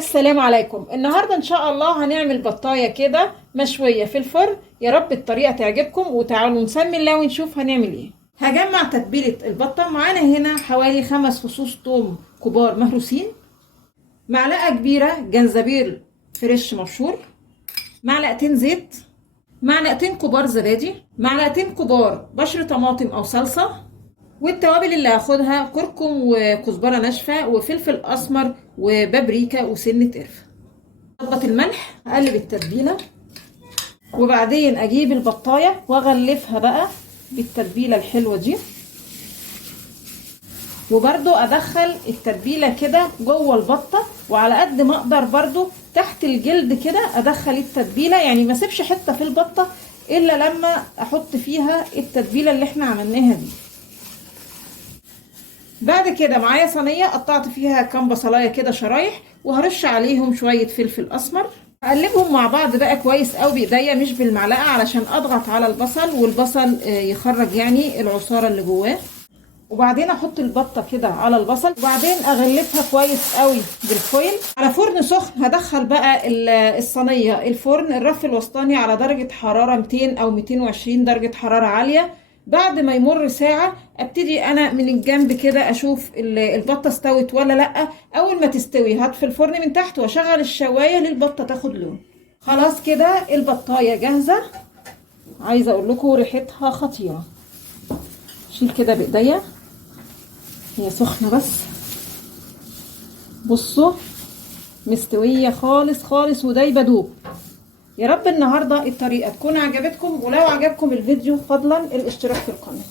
السلام عليكم. النهارده ان شاء الله هنعمل بطايه كده مشويه في الفرن. يا رب الطريقه تعجبكم، وتعالوا نسمي الله ونشوف هنعمل ايه. هجمع تتبيله البطه. معانا هنا حوالي 5 فصوص توم كبار مهروسين، معلقه كبيره جنزبيل فريش مبشور، معلقتين زيت، معلقتين كبار زبادي، معلقتين كبار بشر طماطم او صلصه، والتوابل اللي هاخدها كركم وكزبره ناشفه وفلفل اسمر وبابريكا وسنه قرفه. اظبط الملح، اقلب التتبيله، وبعدين اجيب البطايه واغلفها بقى بالتتبيله الحلوه دي، وبرده ادخل التتبيله كده جوه البطه، وعلى قد ما اقدر برده تحت الجلد كده ادخل التتبيله، يعني ما اسيبش حته في البطه الا لما احط فيها التتبيله اللي احنا عملناها دي. بعد كده معايا صينيه قطعت فيها كام بصلايه كده شرايح، وهرش عليهم شويه فلفل اسمر. هقلبهم مع بعض بقى كويس قوي بايديا مش بالمعلقه، علشان اضغط على البصل والبصل يخرج يعني العصاره اللي جواه. وبعدين احط البطه كده على البصل، وبعدين اغلفها كويس قوي بالفويل على فرن سخن. هدخل بقى الصينيه الفرن الرف الوسطاني على درجه حراره 200 او 220 درجه حراره عاليه. بعد ما يمر ساعة ابتدي انا من الجنب كده اشوف البطة استوت ولا لا. اول ما تستوي هطفي الفرن من تحت واشغل الشواية للبطة تاخد لون. خلاص كده البطاية جاهزة. عايزة اقول لكم ريحتها خطيرة. شيل كده بايديا، هي سخنة بس. بصوا مستوية خالص خالص ودايبة دوب. يا رب النهاردة الطريقة تكون عجبتكم، ولو عجبكم الفيديو فضلا الاشتراك في القناة.